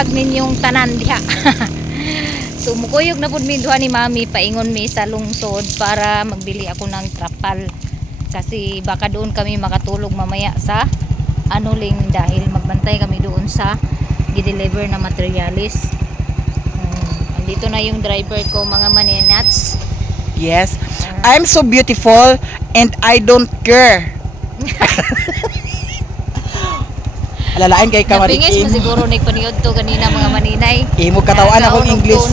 vlog ninyong tanan diha. So mukuyog na pud mi duha ni mami, paingon mi sa lungsod para magbili ako ng trapal. Kasi baka doon kami makatulog mamaya sa Anuling dahil magbantay kami doon sa gi-deliver na materialis. Andito na yung driver ko mga maninats. Yes. I'm so beautiful and I don't care. Alalain kay Kamarikin. Napingis mo siguro nagpaniod to kanina mga maninay. Imo katawan akong English.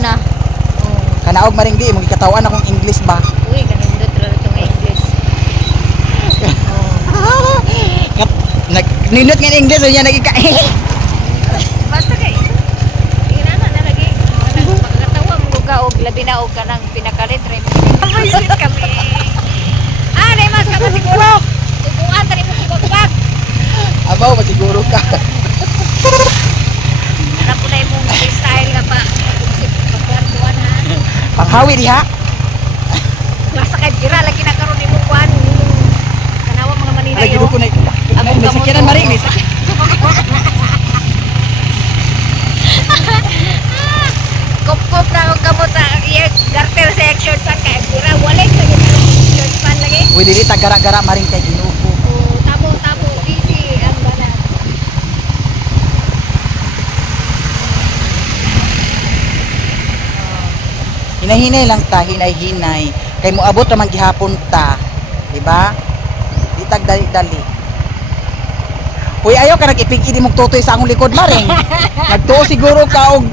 Kanaog maring di mo katawan akong English ba? Uy, kanindot ra to nga English. Ninot nga English unya nagika. Basta kay inana na lagi. Makakatawa mo ka og labi na og kanang pinakalit ra. Visit kami. Nay mas ka siguro. Tubuan tani mo kubag. Abaw masiguro ka. Ara po na imong style nga pa. Pagkuan ha. Panghawi diha. Basta kay gira lagi na karon imong kuan. Kanawa mga Manila Ay gido ko na. Ang sakyanan maring ni. Kop-kop na akong kamot sa garter section pan kay gira walay sa section pan lagi. Uy dili ta gara-gara maring kay Ginoo. Tabo easy ang bana. Hinay-hinay lang ta, hinay-hinay. Kay moabot ra man gihapon ta. Di ba? Di tag dali-dali. Uy ayo ka nag-ipig-idi mong tutoy sa akong likod maring. Nagtuo siguro ka og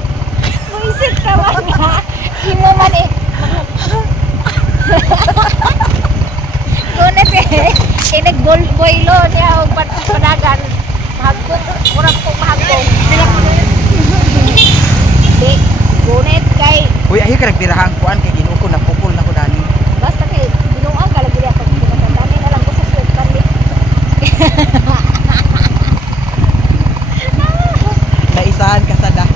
Isip ka man ha. Imo man eh. Kuno pe. Nag-boilo niya og panagan. Mahagpot, murag po mahagpot. Di, gunit kay. uy ayo ka nagbirahang kuan kay Ginoo ko napukol na ko dani. Basta kay binuang ka lagi ato pinakadani na lang ko sa sweat kandi. Naisahan ka sa da.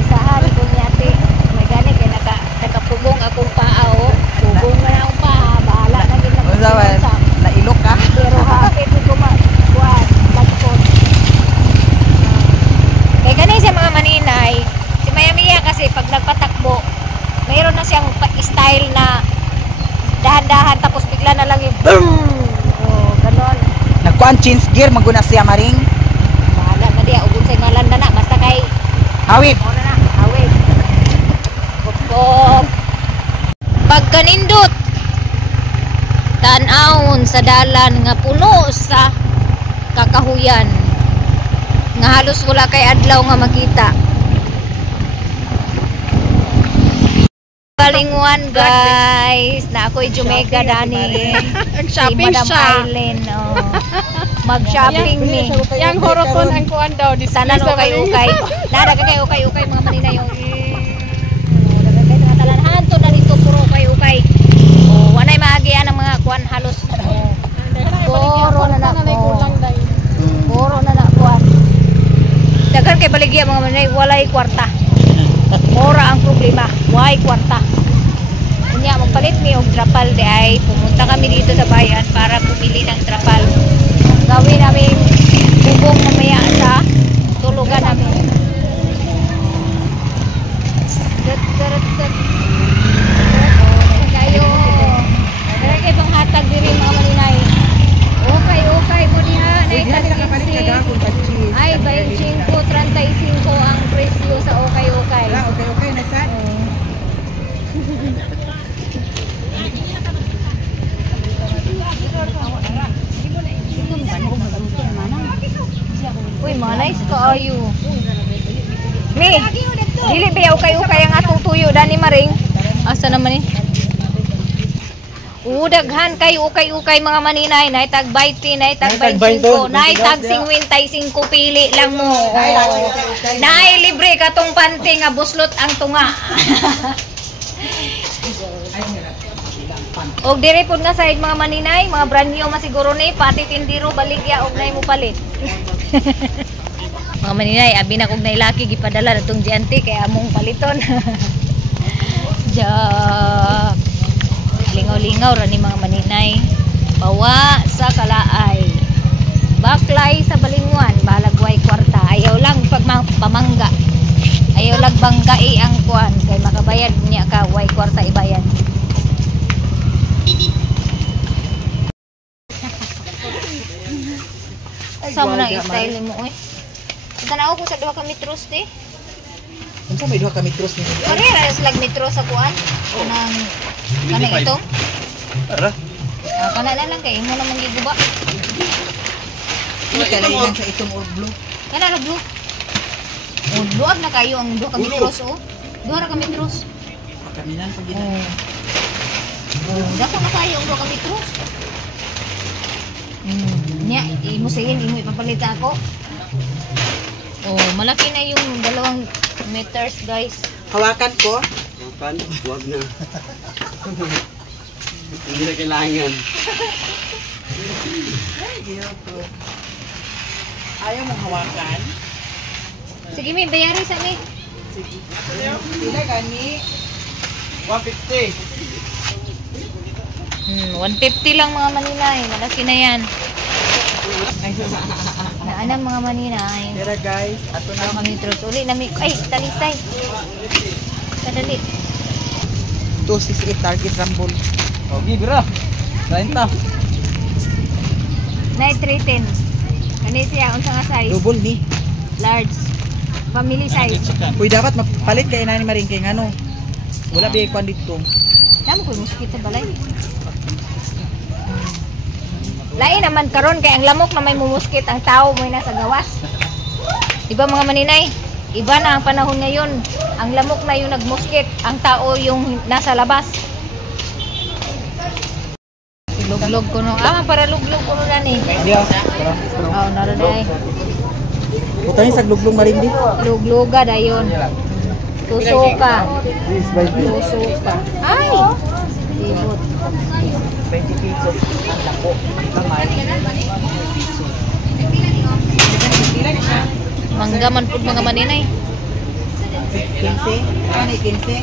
Isahan ko niyate. May gani kay nakapugong akong paa o. Pugong na akong paa. Bahala na gid lang. Unsa man? Nailok ka? Pero hapit ko kuan lagpot. Kay gani sa mga maninay, si Mayamiya kasi pag nagpatakbo, mayroon na siyang style na dahan-dahan tapos bigla na lang yung boom. Oh, ganon. Nagkuan change gear maguna siya maring. Bahala na diya ugon sa ngalan na basta kay Hawid. mo na awit. Kupop. Pagkanindot tan-awon sa dalan nga puno sa kakahuyan nga halos wala kay adlaw nga makita. Balinguan guys na ako'y Jumega dani si Madam Aileen mag-shopping ni Yang horokon ang kuan daw di sana no ukay-ukay nada ka kay ukay-ukay mga maninay yung dagan kay nga talanhan to na dito puro ukay-ukay wanay maagian ang mga kuan halos puro na kuan dagan kay baligya mga maninay walay kwarta mura ang problema walay kwarta unya magpalit mi og trapal di ay pumunta kami dito sa bayan para pumili ng trapal gawin namin bubong mamaya sa tulugan namin. Kayo kaya kayo pang hatag diri mga maninay okay mo niya ay 25, 35 ang presyo sa okay na sa. uy, manay ka ayo. Mi, dili ba ukay-ukay ang atong tuyo dani maring? Asa naman eh? Daghan kay ukay-ukay mga maninay, nay tag 20, nay tag 25, nay tag 55 pili lang mo. Nay libre katong panty nga buslot ang tunga. Og diri pud nga side mga maninay, mga brand new masiguro ni pati tindiro baligya og nay mo palit. Mga maninay, abi na kog nailaki gipadala natong gianti kay among paliton. Ja. Lingaw-lingaw ra ni mga maninay. Bawa sa kalaay. Baklay sa balinguan, balagway kwarta. Ayaw lang pag pamangga. walag banggai ang kuan kay makabayad niya ka way kwarta ibayad. Sa mo na style mo eh. Tanaw ko sa duha ka metros te. Unsa may duha ka metros ni? Kari ra slag metro sa kuan. Kanang ito. Ara. Kana na lang kay imo naman giguba. Ini kailangan sa itong blue. Kana ra blue. Oh, duag na kayo ang duha ka metros oh. Duha ra ka metros. Kaminan pag Dako na kayo ang duha ka metros. Nya, imo sayin imo ipapalita ako. Oh, malaki na yung 2 meters, guys. Hawakan ko. Kan, wag na. Hindi na kailangan. Ayaw mong hawakan. Sige, may bayari sa ni. Pila gani? 150. 150 lang mga maninay. Malaki na yan. Naanang mga maninay. Tara guys, ato na Ano kami metros. Uli na ay, talisay. Kadali. 268 target rumble. Okay, bira. 30. Night 310. Kani siya, unsa nga size? Double ni. Large. Family size. Uy, dapat mapalit kay nani maring kay ngano. Wala bi kwan dito. Damo ko mosquito sa balay. Lain naman karon kay ang lamok na may mumuskit, ang tao may nasa gawas. Diba mga maninay? Iba na ang panahon ngayon. Ang lamok na yung nagmuskit, ang tao yung nasa labas. Luglog ko no. Para luglog ko no gani. Diya. Oh, naraday. Butang sa gluglong maring di. Lugluga dayon. Tusuka. Tusuka. Ay. Libot. 20 pesos ang lako. Kamay. Manggaman pud mga maninay. 15. Kani 15.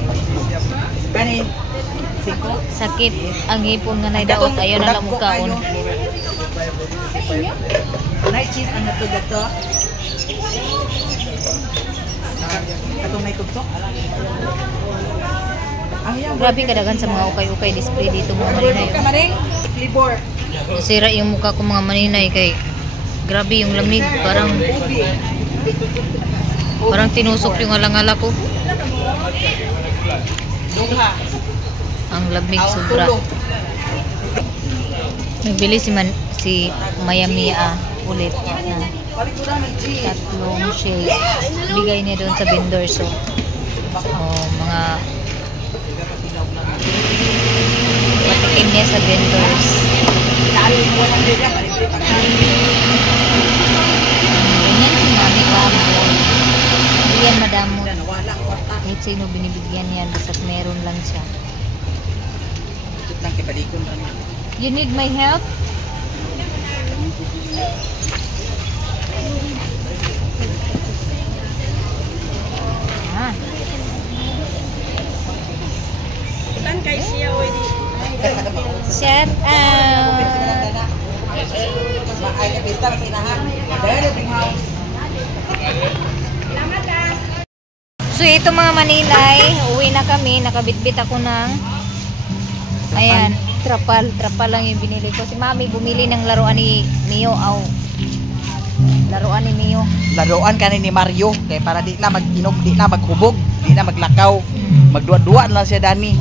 Kani 5. Sakit ang hipon nga nay daot ayo na lang mo kaon. Night cheese ang nato dato. Katong may tugtok. Grabe kadagan sa mga ukay-ukay display dito mga maninay. Kamaring flavor. Nasira yung mukha ko mga maninay kay grabe yung lamig, parang tinusok yung alangala ko. Duha. Ang lamig sobra. Nagbili si Mayamia ulit na tatlong shake. Bigay niya doon sa vendor, so mga patikin niya sa vendors. Ganyan si Mami Kamon. Hindi yan madamot. Kahit sino binibigyan yan, basta meron lang siya. You need my help? Ah. Shout out. So ito mga maninay, uwi na kami, nakabitbit ako ng ayan, trapal lang yung binili ko. Si Mami bumili ng laruan ni Mio, laruan ni Mio. Laruan kani ni Mario kay para di na mag-inom, di na maghubog, di na maglakaw. Magduwa-duwa lang siya dani.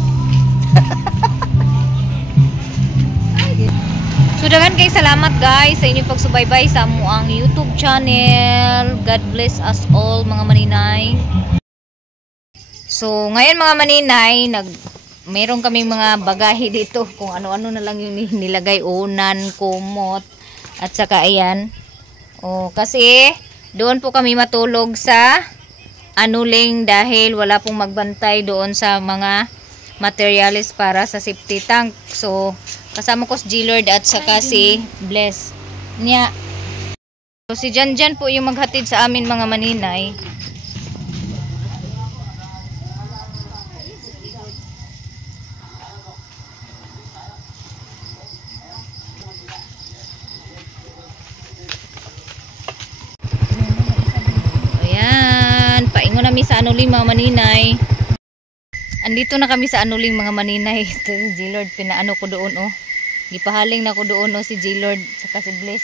So dagan kay salamat guys sa inyong pagsubaybay sa amuang YouTube channel. God bless us all mga maninay. So ngayon mga maninay, meron kaming mga bagahe dito kung ano-ano na lang yung nilagay, unan, kumot at saka ayan. Kasi doon po kami matulog sa anuling dahil wala pong magbantay doon sa mga materials para sa safety tank. So kasama ko si G-Lord at saka si Bless niya. So si Janjan po yung maghatid sa amin mga maninay. Ayan, paingon namin kami sa Anuling mga maninay. Andito na kami sa Anuling mga maninay. Si G-Lord, pinaano ko doon oh. Gipahaling na ko doon oh si G-Lord saka si Bliss.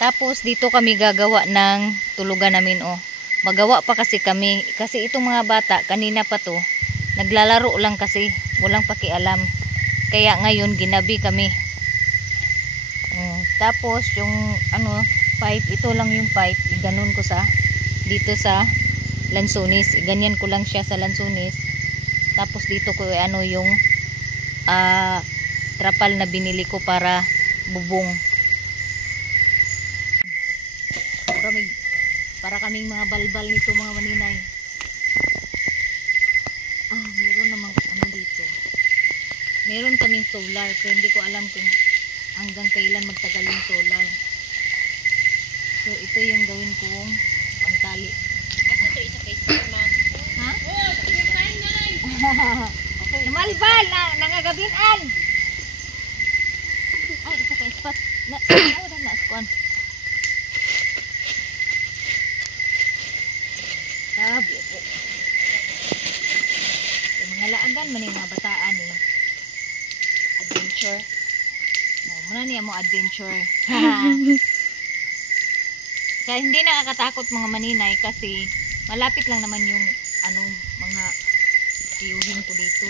Tapos dito kami gagawa ng tulugan namin oh. Magawa pa kasi kami. Kasi itong mga bata, kanina pa to, naglalaro lang kasi. Walang pakialam. Kaya ngayon ginabi kami. Tapos yung ano, pipe, ito lang yung pipe. Ganon ko sa dito sa lansunis. Ganyan ko lang siya sa lansunis. Tapos dito ko ano yung trapal na binili ko para bubong. Para kaming mga balbal nito mga maninay. Meron namang ano dito. Meron kaming solar pero hindi ko alam kung hanggang kailan magtagal yung solar. So ito yung gawin kong pangtali. Asa to isa kay ma? Ha? Namalbal na nangagabinan. Ay isa kay spot. Na squan. Sabi po. Yung mga laagan man yung mga bataan eh. Adventure. Muna niya mo adventure. Kaya hindi nakakatakot mga maninay kasi malapit lang naman yung anong mga tiyuhin ko dito.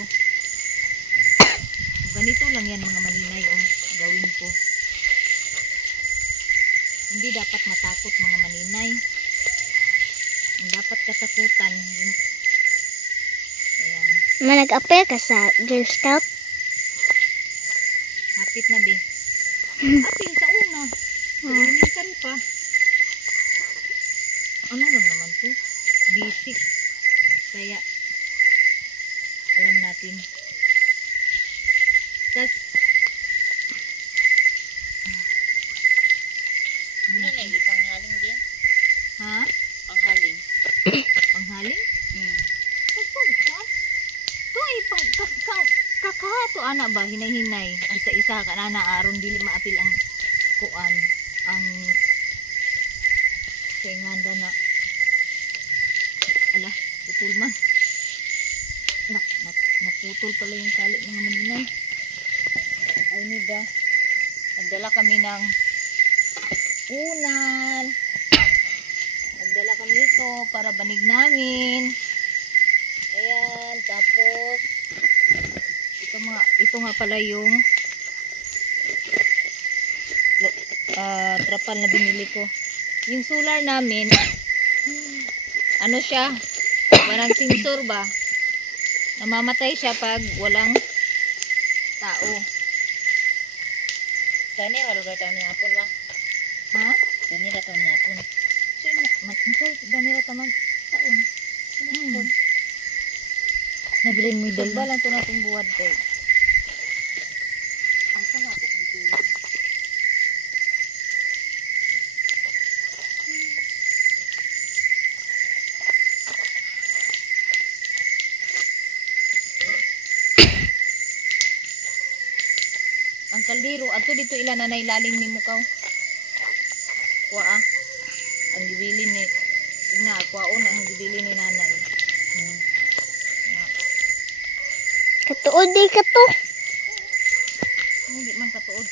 Ganito lang yan mga maninay oh, gawin ko. Hindi dapat matakot mga maninay. Ang dapat katakutan yung ayan. Nag-apply ka sa Girl Scout? Hapit na be. Atin sa una. Minsan pa. Ano lang naman to? Basic. Kaya alam natin. Tas ano na yung panghaling din? Ha? Panghaling. Panghaling? Ito ay kakato ana ba? Hinay-hinay. Isa-isa ka na naaron dili maapil ang kuan. Ang kenganda na ala, putol man. Naputol pala yung tali mga maninay. Ay nida. Nagdala kami ng unan. Nagdala kami ito para banig namin. Ayan, tapos ito nga pala yung trapal na binili ko. Yung solar namin ano siya, parang sensor ba, namamatay siya pag walang tao. Gani ra lugar taon ni hapon ba? Ha? Gani ra taon ni hapon. Gani ra taman taon. Nabilin mo dal ba lang to natong buwad kay. Asa na ako kay. Ang kaldero ato dito ila nanay laling ni mukaw. Kuha ang gibili ni ina kuwaon ang gibili ni nanay. Katuod di ka to. Hindi man katuod.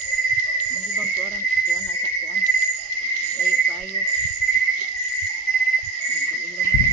Hindi bang tuaran tuan na sa tuan. Layo kayo. Nagdulo man.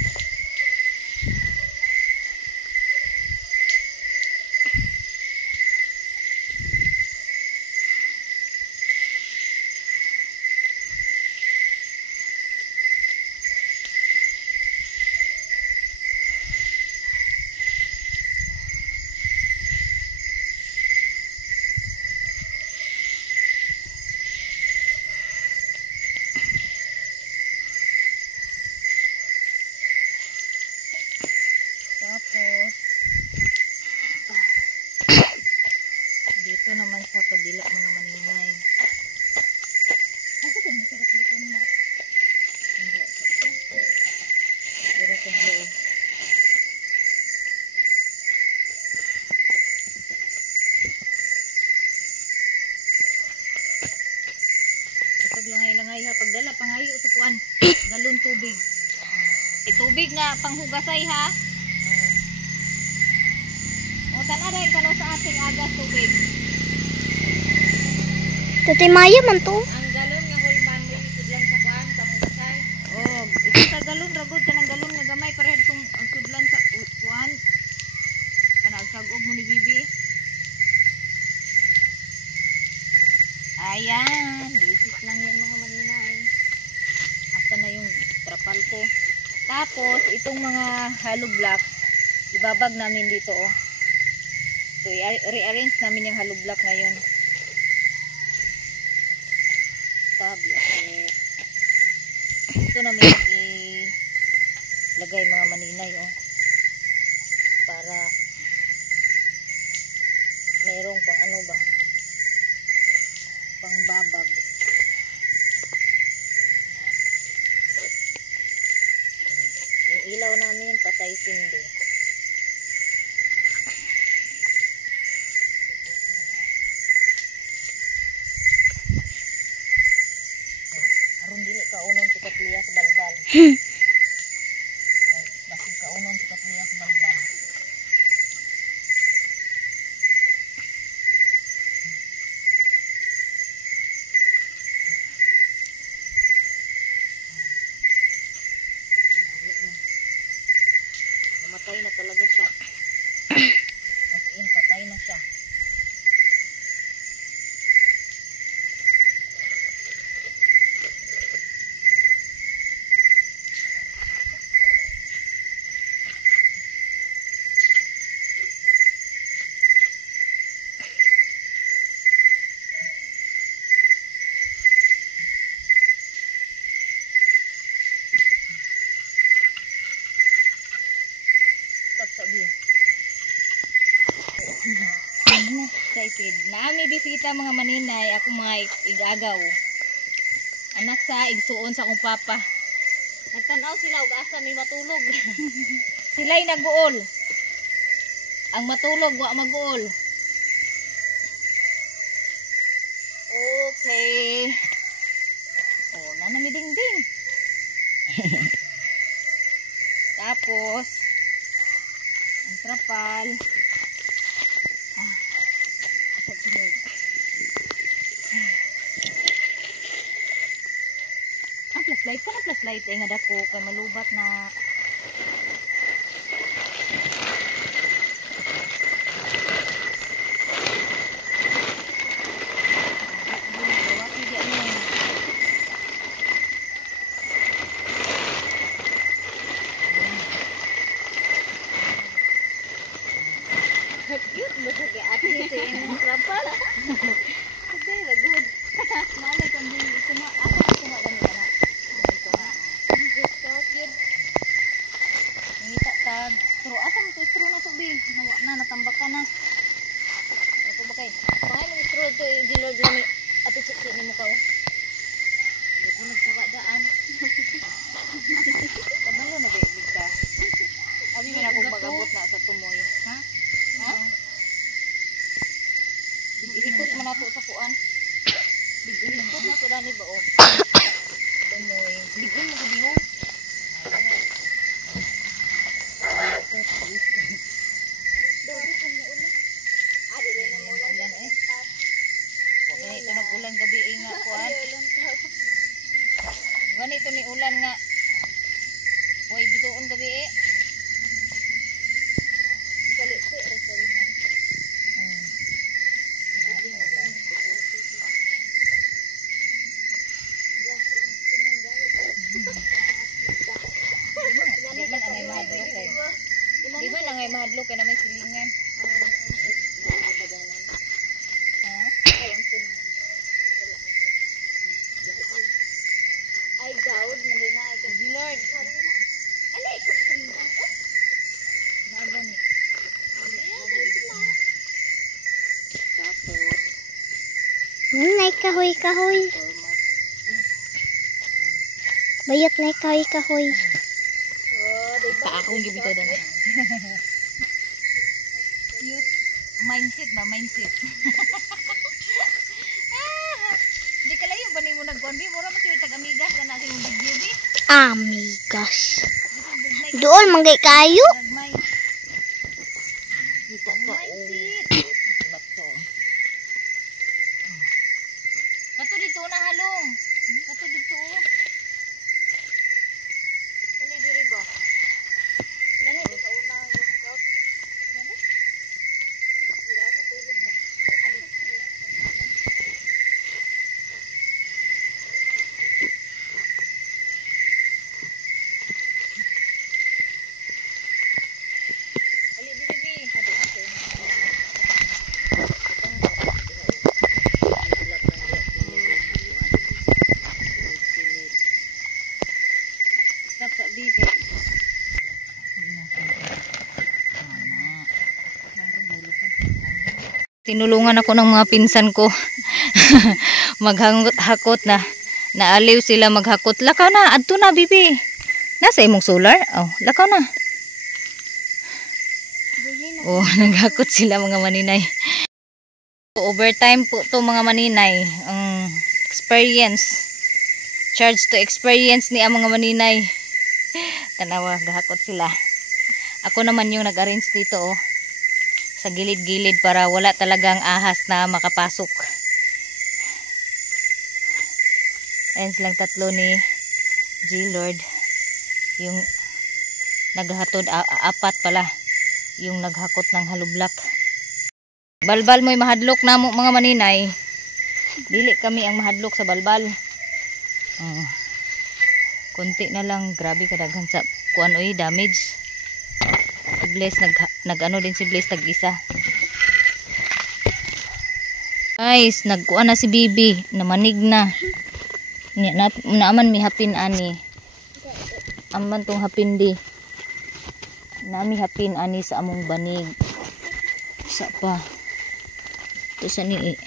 Tapos dito naman sa kabila mga maninay. Asa din sa dito mo? Hindi. Dira sa blue. Pag langay-langay ha pagdala pangayo sa kuan, galon tubig. Ito tubig nga panghugasay ha. O tanaray kano sa ating agas tubig. Tatimayo man to. Ang galon nga hulman mo ikod lang sa kuan panghugasay. Oh, ikot sa galon ragod ka ng galon nga gamay pareha tong agkudlan sa kuan. Kana sagog mo ni bibi. Ayan, bisit lang yan mga maninay. Asa na yung trapal ko. Tapos, itong mga hollow blocks, ibabag namin dito, oh. So, rearrange namin yung hollow block ngayon. Tabi ako. Ito namin ilagay mga maninay, oh. Para mayroong pang ano ba? Pangbabag. Yung ilaw namin patay sindi. Aron dili ka unon si Katliya sa balbal. Basig ka unon si Katliya sa balbal. Namatay na talaga siya. As in, patay na siya. Sabi. Excited. Naami bisita mga maninay, ako mga igagaw. Anak sa igsuon sa akong papa. Nagtanaw sila ug asa may matulog. Sila'y nag-uol. Ang matulog wa mag-uol. Okay. Oh, nanamiding-ding. Tapos ang trapal. Asap sunod. Ang flashlight ka na flashlight ay nga dako kay malubat na. Cute mo sa ati sa inyong trapal. Okay, good. Nalay kang di kuma. Ako na kuma gani ka na. Ito na. Just out yun. Nangita tag. Pero asa mo ito straw na subi. Nawa na, natambak ka na. Ito ba kay? Pangay mo straw ito. Gilod lang ni ati tsiki ni mo ka. Huwag mo nagsawadaan. Kabalo na ba ibig ka? Abi mo na akong magabot na sa tumoy. Ha? Ha? Ikot man nato sa kuan. Ikot na to dani ba o? Tumoy. Bigyan mo gabingon. Dari kung naulan. Adi rin ang ulan eh. Huwag na ito nag-ulan gabi nga kuan. Ganito ni ulan nga. Huwag bituon gabi eh. Kalite ay sa rin natin. Di man ang ay mahadlok kay. Di man ang ay mahadlok kay na may silingan. Ay gawd man din na ay Lord. Alay ko sa mga. Nagani. Tapos Nay kahoy. Bayot nay kahoy. akong gibito din. Use mindset ba? Mindset. Di ka layo ba ni mo nagkuhan? Mura mo siya tag-amigas na natin yung video, bi? Amigas. Di Doon manggay kayo. Nagmay. Kita ka. Bato. Kato dito na halong. Kato dito. Kani diri ba? Nani sa una lookout. Nani? Dira sa tulog ba? Ali diri bi. Ado sa Stop bi kay. Tinulungan ako ng mga pinsan ko. Maghakot na. Naaliw sila maghakot. Lakaw na, adto na bibi. Nasa imong solar? Oh, lakaw na. Oh, naghakot sila mga maninay. Overtime po to mga maninay. Ang experience. Charge to experience ni ang mga maninay. Tanawa, gahakot sila. Ako naman yung nag-arrange dito oh. Sa gilid-gilid para wala talagang ahas na makapasok. Ayan silang tatlo ni G-Lord. Yung naghatod, apat pala. Yung naghakot ng halublak. Balbal mo'y mahadlok na mo mga maninay. Dili kami ang mahadlok sa balbal. Konti na lang, grabe kadaghan sa kuan oy damage. Si Blaze nag-ano din si Blaze tag-isa. Guys, nagkuan na si Bibi, namanig na. Naaman mi hapin ani. Aman tong hapin di. Nami hapin ani sa among banig. Sa pa. Ito sa ni.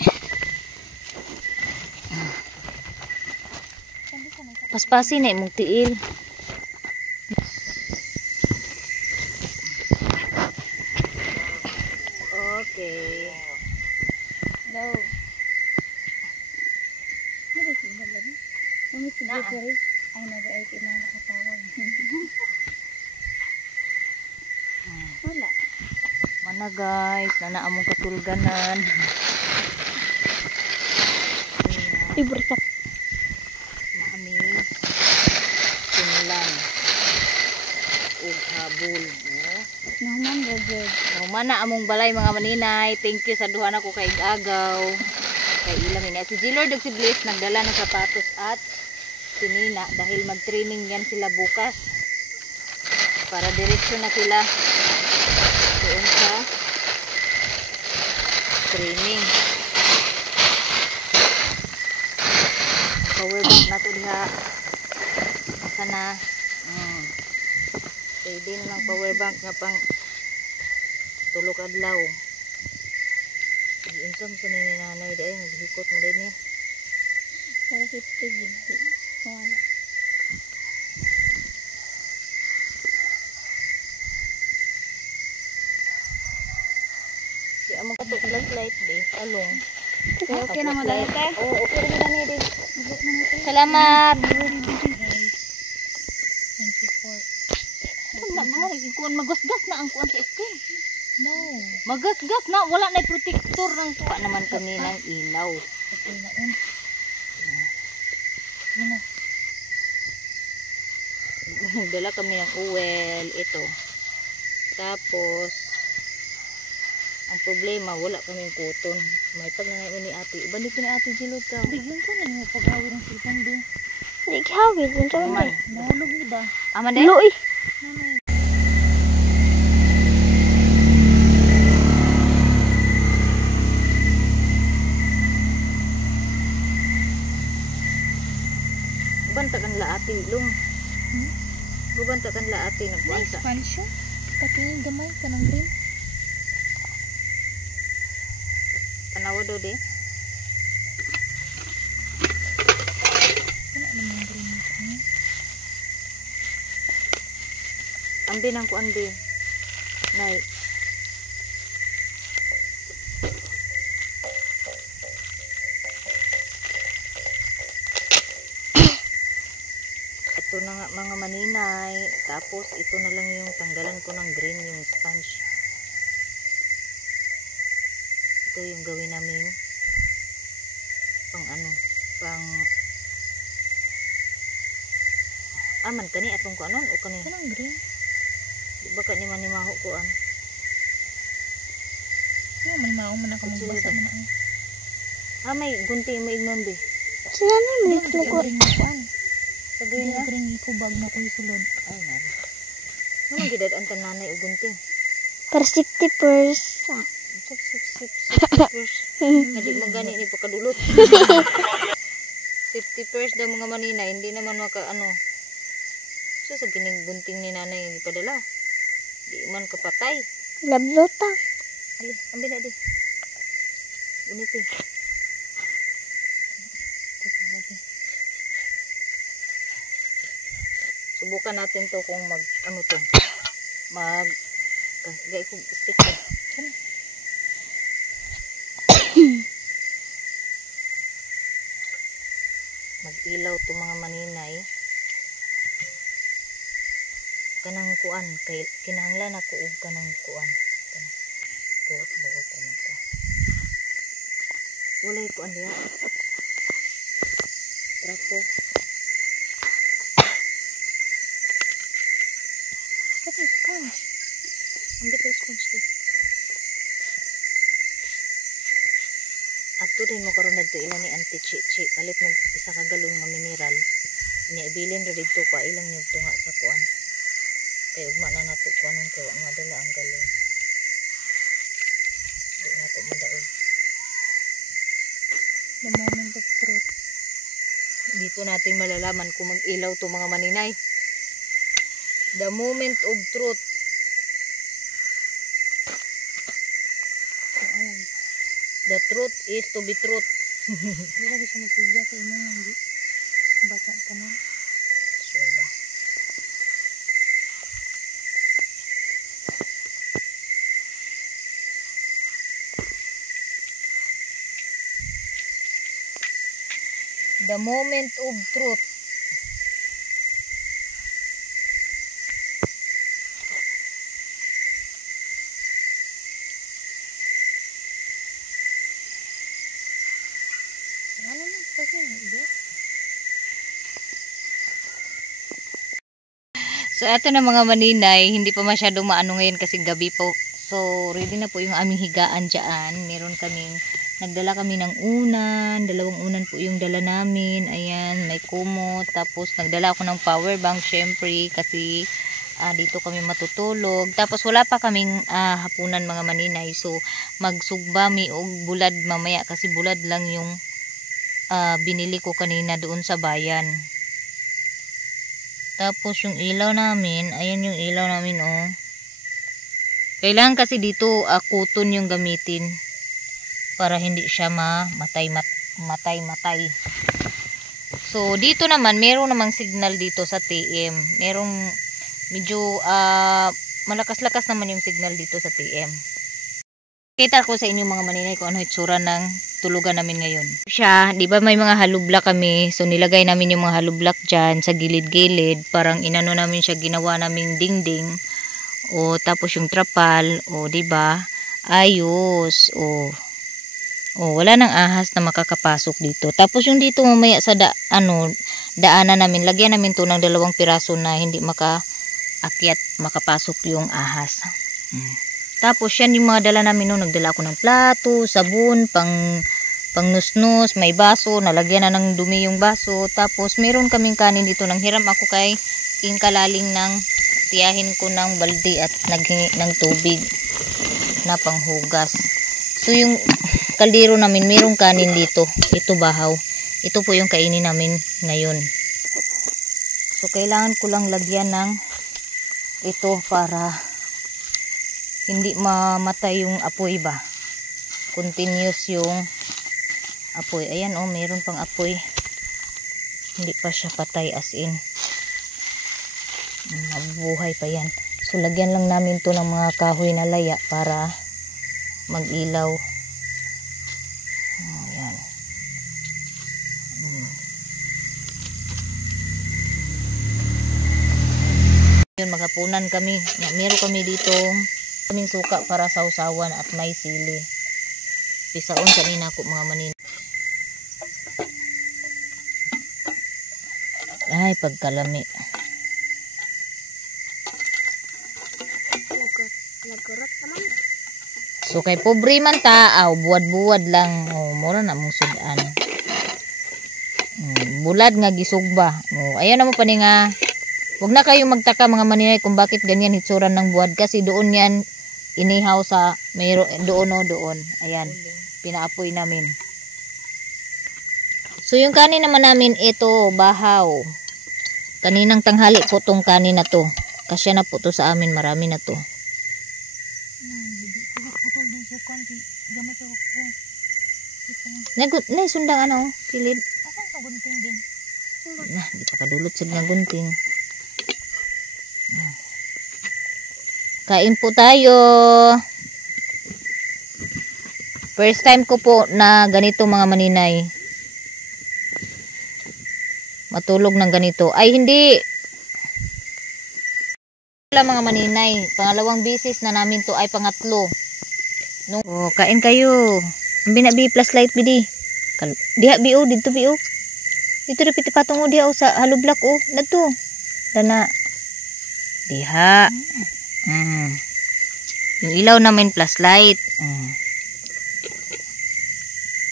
Paspasin na imong tiil. Okay. No. Ay, nag-8 na nakatawag. Wala. Mana guys, nanaamong katulganan. Iburtak. Naami. Simulan. Ug habol. Naman ragod. Mana among balay mga maninay. Thank you sa duha na ko kay agaw. Kay ilang ini. Si G-Lord ug si Bliss nagdala ng sapatos at sinina dahil mag-training yan sila bukas. Para diretsyo na sila doon sa training. Power bank na to diha. Asa na? Pwede na ng power bank nga pang tulog adlaw. Insam sa ni nanay dahil naghikot mo din eh. Para hipte gid. Wala. Di among kato flashlight di. Along. Okay na madali te. Oo, okay rin gani din. Salamat. Thank you for. Kuan magasgas na ang kuan sa skin. No. Magasgas na, wala na protector ng kuan naman kami ng ilaw. Okay na un. Ina. Dala kami ng oil ito. Tapos ang problema, wala kaming cotton. May pag nangayon ni ate. Iba dito ni ate G-Lord ka. Bigyan ko na yung pag-awin ng cellphone din. Di hawid unsa man. Nahulog ni ba? Aman din? Luoy. Banta kan laati lung. Banta kan laati nagbansa. Expansion. Katingin gamay kanang green. Tanawa do de. Ang din ang kuan din. Nay. Ito na nga mga maninay. Tapos ito na lang yung tanggalan ko ng green, yung sponge. Ito yung gawin namin pang ano, pang aman kani atong ko anon o kani Kanang green. di ba kani manimaho ko an Ano man mao man ako Sulod magbasa eh. man ang. may gunting mo ignon be Sila na may klugo. sabihin na Green ikubag na ko sulod. ay nari ano gidad ang tananay og gunting Para safety first. sip first hindi mo gani ni pagkadulot safety first daw mga manina hindi naman maka ano so sa gining gunting ni nanay yung ipadala di man kapatay Lablota. ali ambil na di guniti subukan natin to kung mag ano to mag gay ko stick to. Mag-ilaw to mga maninay kanang kuan kay kinahanglan ako og kanang kuan buot man ka walay kuan diya trapo What is sponge? ambil tayo sponge to ato din mo karon nadto ila ni Auntie Chichi palit mo isa ka galon nga mineral nya ibilin ra didto pa ilang yung tunga sa kuan kay ugma na nato kuanon kay wa madala ang galon di nato madaog The moment of truth. dito natin malalaman kung mag-ilaw to mga maninay the moment of truth the truth is to be truth Di lagi siya magpigya sa imo nang di. Basa ka na. sure ba the moment of truth Ano man kasi di. So, eto na mga maninay, hindi pa masyadong maano ngayon kasi gabi po. So, ready na po yung aming higaan dyan. Meron kaming, nagdala kami ng unan, dalawang unan po yung dala namin. Ayan, may kumot. Tapos, nagdala ako ng power bank, syempre, kasi dito kami matutulog. Tapos, wala pa kaming hapunan mga maninay. So, magsugba mi og bulad mamaya kasi bulad lang yung binili ko kanina doon sa bayan. Tapos yung ilaw namin, ayan yung ilaw namin oh. Kailangan kasi dito kuton yung gamitin para hindi siya matay. So dito naman meron namang signal dito sa TM. Merong medyo malakas-lakas naman yung signal dito sa TM. Kita ko sa inyo mga maninay kung ano itsura ng tulugan namin ngayon. Siya, di ba may mga hollow block kami. So nilagay namin yung mga hollow block dyan sa gilid-gilid. Parang inano namin siya, ginawa naming dingding. O tapos yung trapal, o di ba? Ayos. O wala nang ahas na makakapasok dito. Tapos yung dito mamaya sa daanan namin, lagyan namin to ng 2 piraso na hindi makapasok yung ahas. Tapos yan yung mga dala namin noon. Nagdala ako ng plato, sabon, pang nusnus, may baso, nalagyan na ng dumi yung baso. Tapos meron kaming kanin dito. Nang hiram ako kay kalaling ng tiyahin ko ng balde at naghingi ng tubig na panghugas. So yung kaldero namin, merong kanin dito. Ito bahaw. Ito po yung kainin namin ngayon. So kailangan ko lang lagyan ng ito para hindi mamatay yung apoy ba. Continuous yung apoy. Ayan oh, meron pang apoy. Hindi pa siya patay as in. Mabuhay pa yan. So lagyan lang namin to ng mga kahoy na laya para mag-ilaw. Ayan. Yun, maghapunan kami. Meron kami dito kaming suka para sausawan at may sili. Pisaon kanina ako mga manin. Ay, pagkalami. So kay pobre man ta, buwad-buwad lang. Mura na mong sudan. Bulad nga gisugba. Ayaw na mo pa ni nga. Huwag na kayong magtaka mga maninay kung bakit ganyan hitsuran ng buwad. Kasi doon yan inihaw sa doon. Ayan. Pinaapoy namin. So yung kanin naman namin ito, bahaw. Kaninang tanghali po tong kanin na to. Kasya na po to sa amin, marami na to. Sundang ano, kilid. Nah, di pa kadulot sa nga gunting. Kain po tayo. First time ko po na ganito mga maninay. Matulog ng ganito. Ay hindi. Wala mga maninay. Pangalawang bisis na namin to ay pangatlo. Kain kayo. Ang binabi plus light bidi. Diha bio dito bio. Dito na piti patungo diha sa halublak Dito. Dana. Diha. Yung ilaw namin plus light.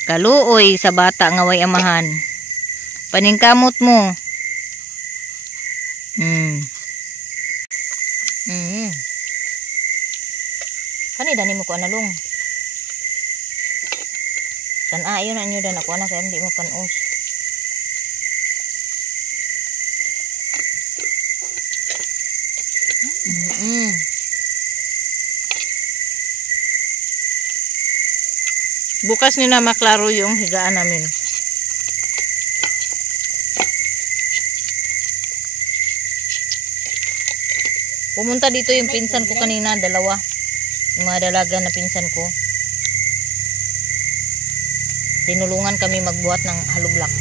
Kaluoy sa bata nga way amahan. Paningkamot mo. Kani dani mo ko analong. Ayun na nyo dan ako na kaya hindi mapanos. Bukas nyo na maklaro yung higaan namin. Pumunta dito yung pinsan ko kanina, dalawa. Yung mga dalaga na pinsan ko. Tinulungan kami magbuhat ng halublak.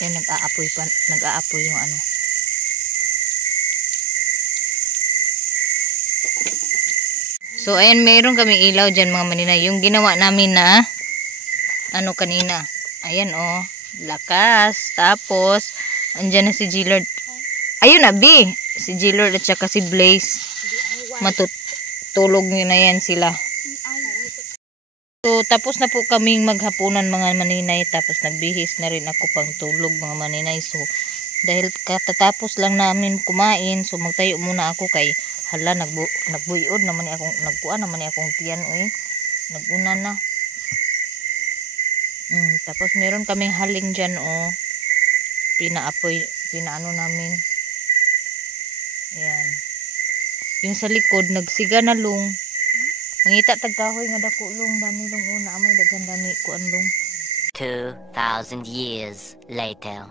Yan, nag-aapoy yung ano. So ayan, mayroon kami ilaw dyan mga maninay. Yung ginawa namin na ano kanina. Ayan lakas. Tapos andyan na si Gillard. Ayun na B. Si Gillard at saka si Blaze. Matutulog nyo na yan sila. So tapos na po kaming maghapunan mga maninay. Tapos nagbihis na rin ako pang tulog mga maninay. So dahil katatapos lang namin kumain, so magtayo muna ako kay hala nagbuyod naman ni akong nagkuan naman ni akong tiyan naguna na. Tapos meron kaming haling diyan pinaano namin. Ayan. Yung sa likod nagsiga na lung. Mangita tagkahoy nga dako lung dani lung una amay daghan dani kuan lung. 2,000 years later.